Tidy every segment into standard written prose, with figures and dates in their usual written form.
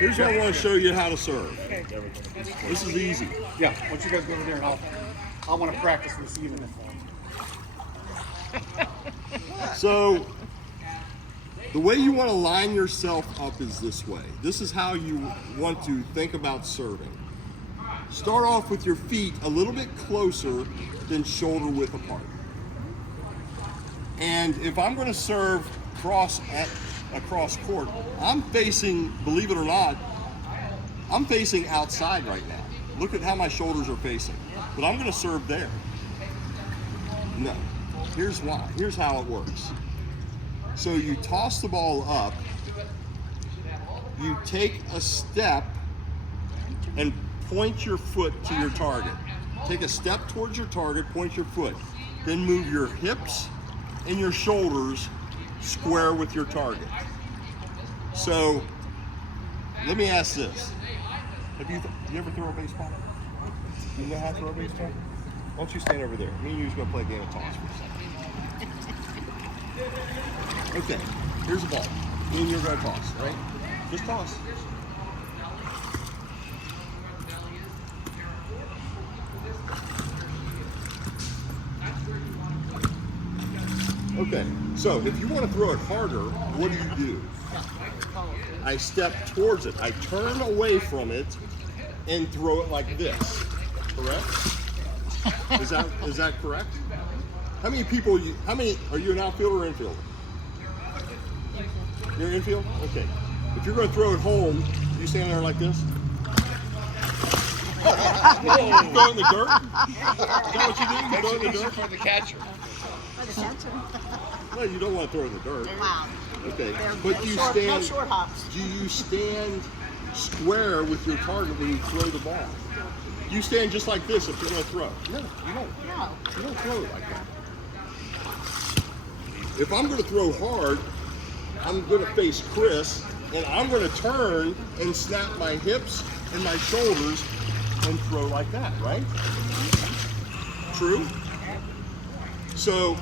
Here's what I want to show you how to serve. This is easy. Yeah, once you guys go over there, and I want to practice this evening. So the way you want to line yourself up is this way. This is how you want to think about serving. Start off with your feet a little bit closer than shoulder width apart. And if I'm going to serve across court, I'm facing, believe it or not, I'm facing outside right now. Look at how my shoulders are facing. But I'm going to serve there. No. Here's why. Here's how it works. So you toss the ball up, you take a step and point your foot to your target. Take a step towards your target, point your foot. Then move your hips and your shoulders square with your target. So let me ask this. You ever throw a baseball? Do you know how to throw a baseball? Why don't you stand over there? Me and you's gonna play a game of toss for a second. Okay, here's the ball. Me and you're gonna toss, right? Just toss. Okay, so if you want to throw it harder, what do? I step towards it. I turn away from it and throw it like this. Correct? Is that correct? How many are you an outfielder or infielder? You're infield? Okay. If you're going to throw it home, you stand there like this? You throw it in the dirt? Is that what you do? You throw it in the dirt? For the catcher. No, you don't want to throw it in the dirt. Wow. Okay. There But no you short, stand. no short hops. Do you stand square with your target when you throw the ball? You stand just like this if you're going to throw. No, you don't. No. You don't throw it like that. If I'm going to throw hard, I'm going to face Chris, and I'm going to turn and snap my hips and my shoulders and throw like that, right? True? So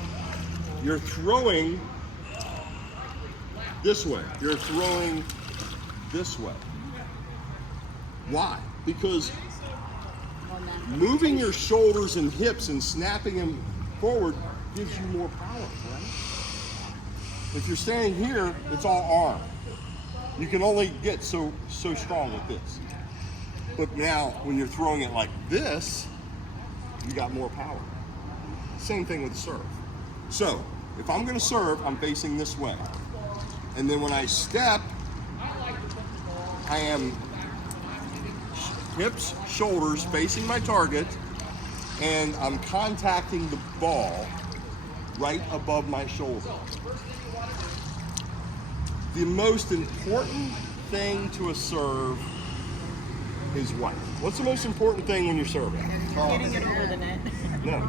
you're throwing this way. You're throwing this way. Why? Because moving your shoulders and hips and snapping them forward gives you more power, right? If you're standing here, it's all arm. You can only get so strong with this. But now, when you're throwing it like this, you got more power. Same thing with the serve. So, if I'm going to serve, I'm facing this way. And then when I step, I am hips, shoulders facing my target, and I'm contacting the ball right above my shoulder. The most important thing to a serve is what? What's the most important thing when you're serving? Getting it over the net. No.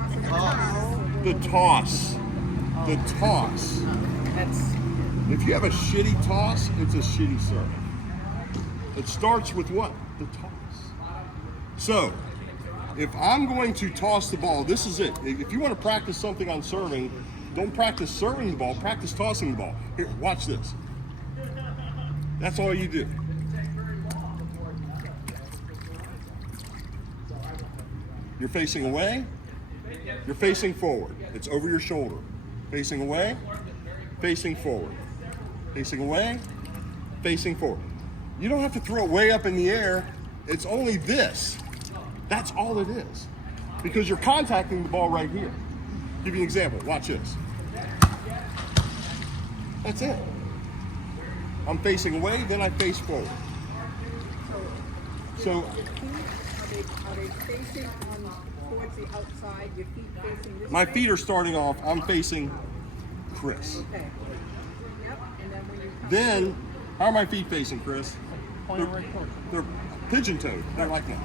The toss. The toss. If you have a shitty toss, it's a shitty serve. It starts with what? The toss. So, if I'm going to toss the ball, this is it. If you want to practice something on serving, don't practice serving the ball, practice tossing the ball. Here, watch this. That's all you do. You're facing away, you're facing forward. It's over your shoulder. Facing away, facing forward. Facing away, facing forward. You don't have to throw it way up in the air. It's only this. That's all it is. Because you're contacting the ball right here. Give you an example. Watch this. That's it. I'm facing away, then I face forward. So Are they facing towards the outside? Your feet facing this my way? feet are starting off, I'm facing Chris. Okay. Yep. And then when you come Then, how are my feet facing, Chris? Pointing right towards you. They're pigeon-toed. They're like that.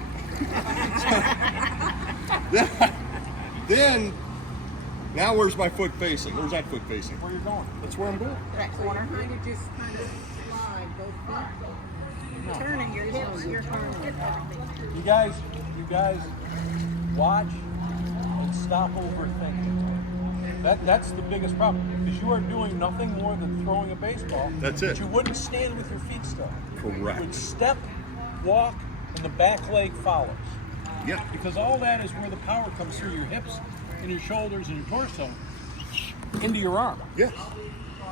then, now where's my foot facing? Where's that foot facing? Where you going? That's where I'm going. Right so corner. you kind of just kind of slide both feet. Turning your hips, your hip, everything. You guys watch and stop overthinking. That's the biggest problem, because you are doing nothing more than throwing a baseball. That's it. But you wouldn't stand with your feet still. Correct. You would step, walk, and the back leg follows. Yep. Because all that is where the power comes through your hips and your shoulders and your torso into your arm. Yes,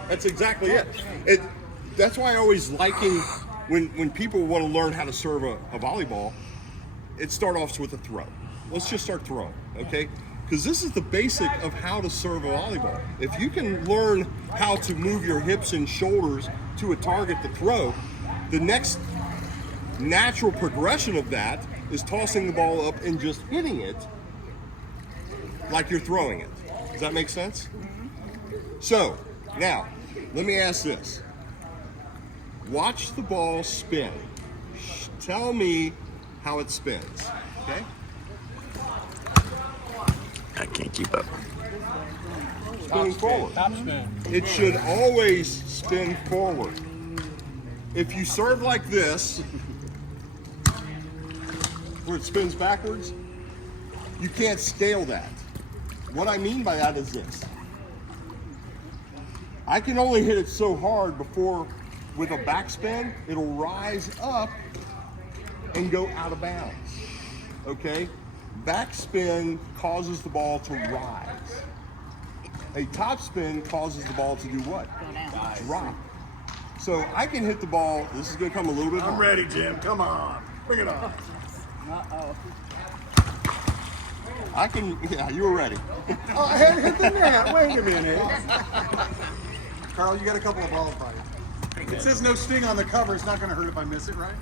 that's exactly it. That's why I always liken when people want to learn how to serve a volleyball, it starts off with a throw. Let's just start throwing, okay? Because this is the basic of how to serve a volleyball. If you can learn how to move your hips and shoulders to a target to throw, the next natural progression of that is tossing the ball up and just hitting it like you're throwing it. Does that make sense? So, now, let me ask this. Watch the ball spin. Tell me how it spins, okay? I can't keep up. Spinning forward. Top spin. It should always spin forward. If you serve like this, where it spins backwards, you can't scale that. What I mean by that is this. I can only hit it so hard before, with a backspin, it'll rise up and go out of bounds, okay? Backspin causes the ball to rise. A topspin causes the ball to do what? Drop. So I can hit the ball, this is gonna come a little bit I'm hard. ready, Jim. Come on. Bring it on. I can, yeah, you were ready. Oh, I haven't hit the net. Wait a minute. Carl, you got a couple of balls by you. It says no sting on the cover. It's not going to hurt if I miss it, right?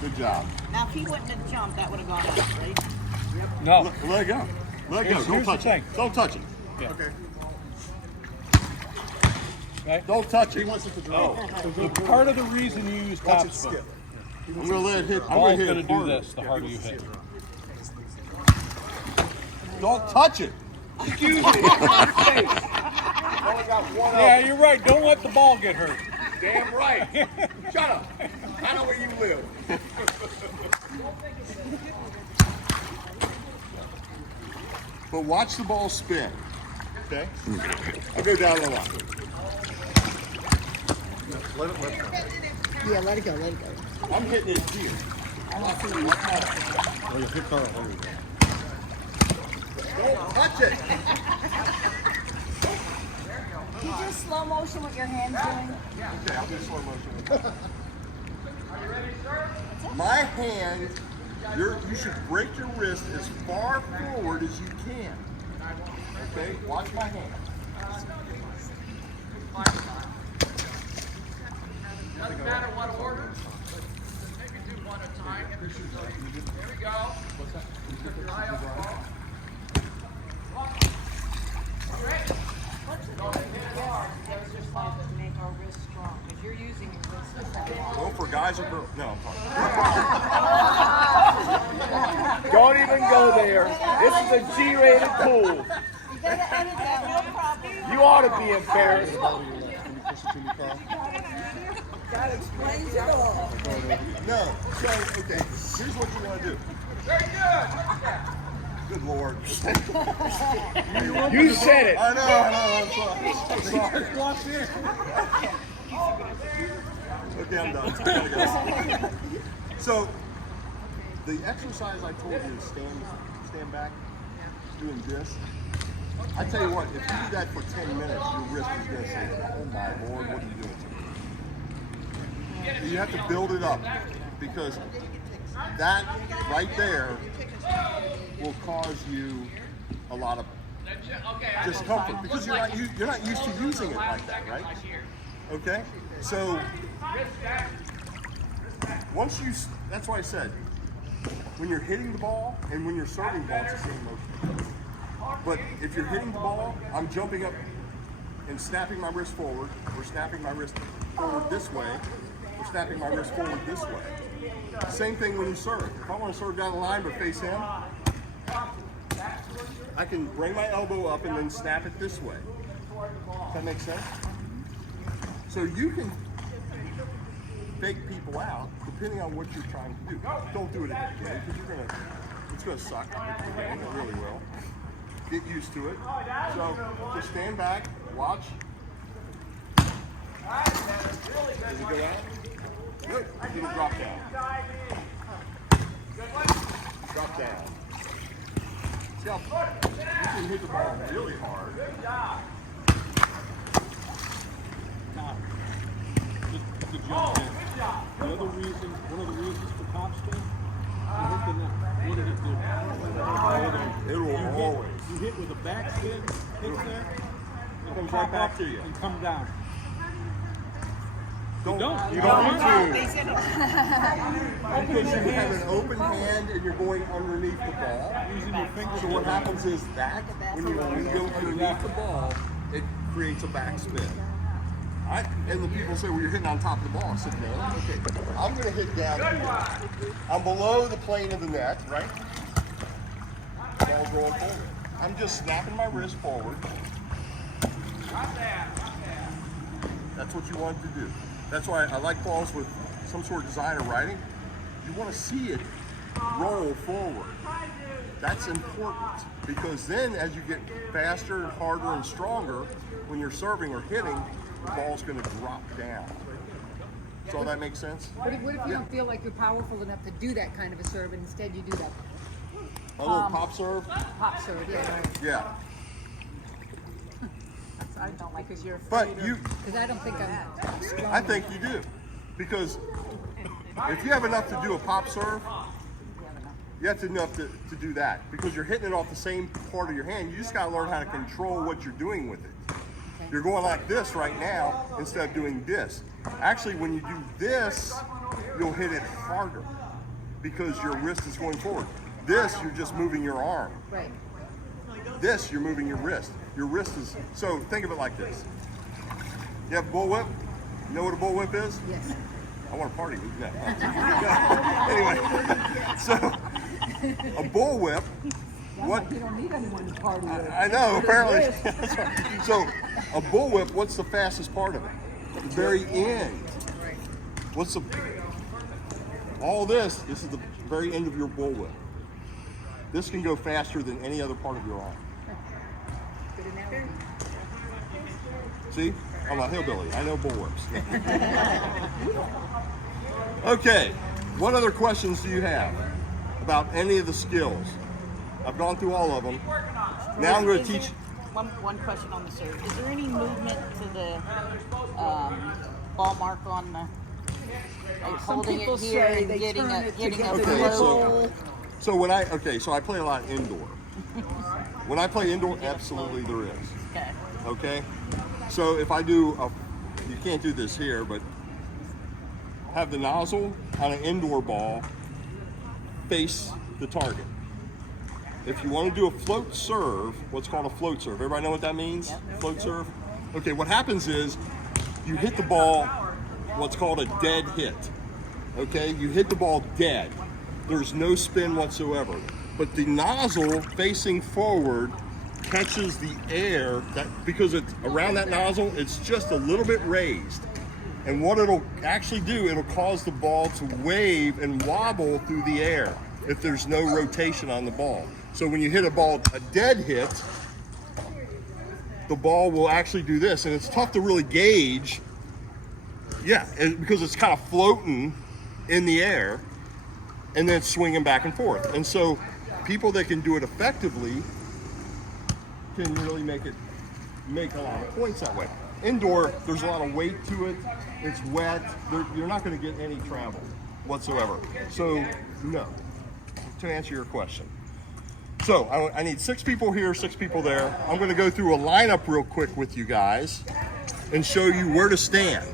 Good job. Now, if he wouldn't have jumped, that would have gone out, right? No. Let it go. Let it go. Here's Don't the touch thing. it. Don't touch it. Okay. Okay? Don't touch He it. wants it to drop. So part of the reason you use Watch top it spin. skip. I'm gonna let it hit. I'm gonna Ball's hit going it to do harder. this the harder you hit. Don't touch it. Yeah, you're right. Don't let the ball get hurt. Damn right. Shut up. I know where you live. But watch the ball spin. Okay? I'll go down the line. Let it go. Yeah, let it go, let it go. I'm hitting it here. Oh, you hit Carl. There you go. Don't touch it. You do slow motion with your hands doing. Okay, I'll do slow motion. My hand, you should break your wrist as far forward as you can. Okay, watch my hand. Doesn't matter what order. Maybe do one at a time. There we go. Keep your eye up. Make our wrist strong, because you're using your wrist. Go for guys or girls? No, I'm talking. Don't even go there. This is a G-rated pool. No problem. You ought to be embarrassed. That explains it all. No. So, okay, here's what you want to do. Very good. Good Lord. You said it. I know, I'm sorry. Okay, I'm done. I gotta go. So, the exercise I told you to stand back, doing this. I tell you what, if you do that for 10 minutes, your wrist is going to say, oh my Lord, what are you doing to me? You have to build it up, because that right there will cause you a lot of discomfort, because you're not used to using it like that, right? Okay? So, that's why I said, when you're hitting the ball and when you're serving the ball, it's the same motion. But if you're hitting the ball, I'm jumping up and snapping my wrist forward, or snapping my wrist forward this way, or snapping my wrist forward this way. Same thing when you serve. If I want to serve down the line but face him, I can bring my elbow up and then snap it this way. Does that make sense? So you can fake people out depending on what you're trying to do. Don't do it at the beginning, because it's gonna suck at the beginning. It really will. get used to it. So just stand back, watch. Does it go out? Good. It'll drop down. Drop down. See how you can hit the ball really hard. The jump in. One of the reasons for top spin, you hit the net. What did it do? It will always. You hit with a back spin, hits there, It comes right back to you. and come down. You don't need They to. said it. Because you have an open hand and you're going underneath the ball. Using your fingers. So what happens is that when you go underneath the ball, it creates a backspin. All right? And the people say, well, you're hitting on top of the ball. I said, no. Okay. I'm going to hit down here. I'm below the plane of the net, right? Ball's rolling forward. I'm just snapping my wrist forward. That's what you want to do. That's why I like balls with some sort of design or writing. You want to see it roll forward. That's important because then as you get faster and harder and stronger, when you're serving or hitting, the ball's going to drop down. So all that makes sense? What if you don't feel like you're powerful enough to do that kind of a serve, and instead you do that A little pop serve? pop serve? Yeah, right. Yeah. I don't like because you're But afraid you, because I don't think I'm strong. I think you do. Because if you have enough to do a pop serve, you have to enough to do that. Because you're hitting it off the same part of your hand. You just got to learn how to control what you're doing with it. You're going like this right now instead of doing this. Actually, when you do this, you'll hit it harder because your wrist is going forward. This, you're just moving your arm. Right. This, you're moving your wrist. Your wrist is, so think of it like this. You have a bullwhip? You know what a bullwhip is? Yes. I want to party with that. Anyway, so a bullwhip, what? You don't need anyone to party with. I know, apparently. So a bullwhip, what's the fastest part of it? The very end. What's the, all this is the very end of your bullwhip. This can go faster than any other part of your arm. Good analogy. See? I'm a hillbilly. I know bullwhips. Okay. What other questions do you have about any of the skills? I've gone through all of them. Now I'm going to teach. One question on the serve. Is there any movement to the ball mark on the, like holding people it here say and they getting turn a it to getting get a to Okay, flow? so when I so I play a lot indoor. When I play indoor, absolutely there is. Okay. Okay? So if I do you can't do this here, but have the nozzle on an indoor ball face the target. If you want to do a float serve, what's called a float serve, everybody know what that means? Float serve? Okay, what happens is you hit the ball what's called a dead hit. Okay, you hit the ball dead. There's no spin whatsoever. But the nozzle facing forward catches the air that because it's around that nozzle, it's just a little bit raised. And what it'll actually do, it'll cause the ball to wave and wobble through the air if there's no rotation on the ball. So when you hit a dead hit, the ball will actually do this, and it's tough to really gauge. Yeah, because it's kind of floating in the air and then swinging back and forth. And so people that can do it effectively can really make a lot of points that way. Indoor, there's a lot of weight to it. It's wet. You're not going to get any travel whatsoever. So, no, to answer your question. So, I need 6 people here, 6 people there. I'm going to go through a lineup real quick with you guys and show you where to stand.